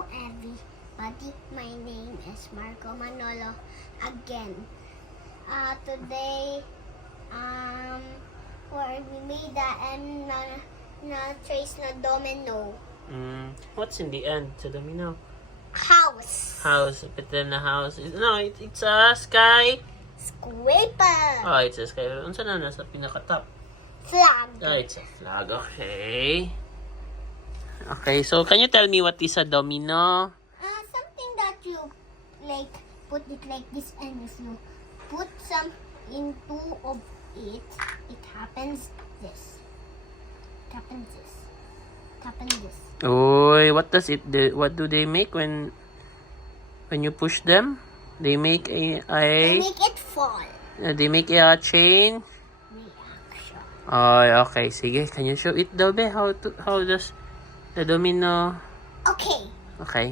Hello everybody, my name is Marco Manolo again. Today, we made the end na trace na domino. What's in the end to domino? House. House. But then the house is... No, it's a sky. Scraper. Oh, it's a sky. Unsa na nasa pinaka-top? Flag. Oh, it's a flag. Okay. Okay, so can you tell me what is a domino? Something that you like put it like this, and if you put some into of it, it happens this. It happens this. It happens this. Oy, what does it do? What do they make when you push them? They make They make it fall. they make a chain. Reaction. Oh, okay. Sige, can you show it daw be? How does the domino? Okay. Okay.